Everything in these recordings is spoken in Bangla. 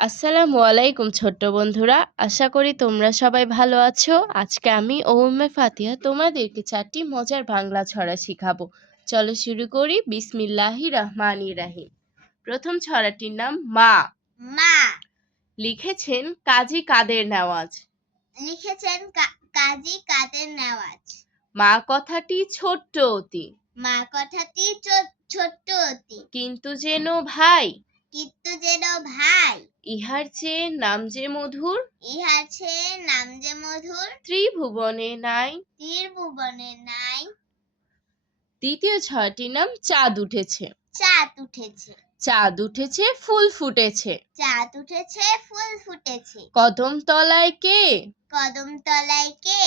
আসসালামু আলাইকুম ছোট্ট বন্ধুরা, আশা করি তোমরা সবাই ভালো আছো। আজকে আমি উম্মে ফাতিহা তোমাদেরকে 4টি মজার বাংলা ছড়া শিখাবো। চলো শুরু করি। বিসমিল্লাহির রহমানির রহিম। প্রথম ছড়াটির নাম মা। মা লিখেছেন কাজী কাদের নেওয়াজ। লিখেছেন কাজী কাদের নেওয়াজ। মা কথাটি ছোট্ট অতি, মা কথাটি ছোট্ট অতি, কিন্তু যেন ভাই, কিন্তু যেন ভাই। ইহার চেয়ে নাম যে মধুর, ইহার চেয়ে নাম যে মধুর, ত্রিভুবনে নাই। ত্রিভুবনে নাই। দ্বিতীয় ছড়াটির নাম চাঁদ উঠেছে। চাঁদ উঠেছে, চাঁদ উঠেছে ফুল ফুটেছে, চাঁদ উঠেছে ফুল ফুটেছে। কদম তলায় কে, কদম তলায় কে,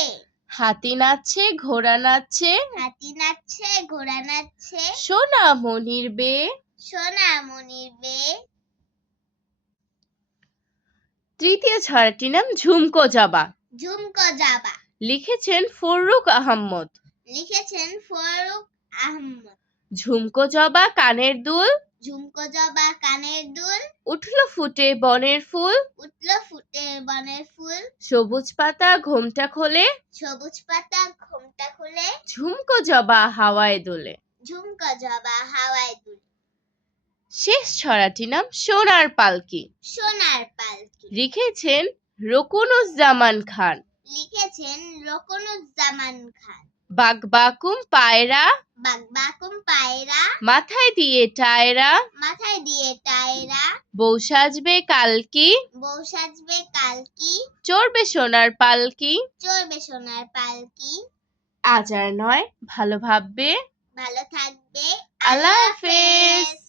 হাতি নাচছে ঘোড়া নাচছে, হাতি নাচছে ঘোড়া নাচছে, সোনা মনির বে। সোনা মনির বে। তৃতীয় ছড়াটির নাম ঝুমকো জবা। ঝুমকো জবা। লিখেছেন ফররুক আহমদ। লিখেছেন ফরুক আহমদ। ঝুমকো জবা কানের দুল, ঝুমকো জবা কানের দুল, উঠলো ফুটে বনের ফুল, উঠলো ফুটে বনের ফুল। সবুজ পাতা ঘোমটা খোলে, সবুজ পাতা ঘোমটা খুলে, ঝুমকো জবা হাওয়ায় দোলে। ঝুমকো জবা হাওয়ায় দুলে। শেষ ছড়াটির নাম সোনার পালকি। সোনার পালকি। লিখেছেন রকুনুজ্জামান খান। লিখেছেন রকুনুজ্জামান খান। বাকবাকুম পায়রা, বাকবাকুম পায়রা, মাথায় দিয়ে টায়রা, মাথায় দিয়ে টায়রা, বউ সাজবে কালকি, বউ সাজবে কালকি, চড়বে সোনার পালকি। চড়বে সোনার পালকি। আজ আর নয়, ভালো ভাববে। ভালো থাকবে। আল্লাহ আল্লাহ হাফেজ। হাফেজ।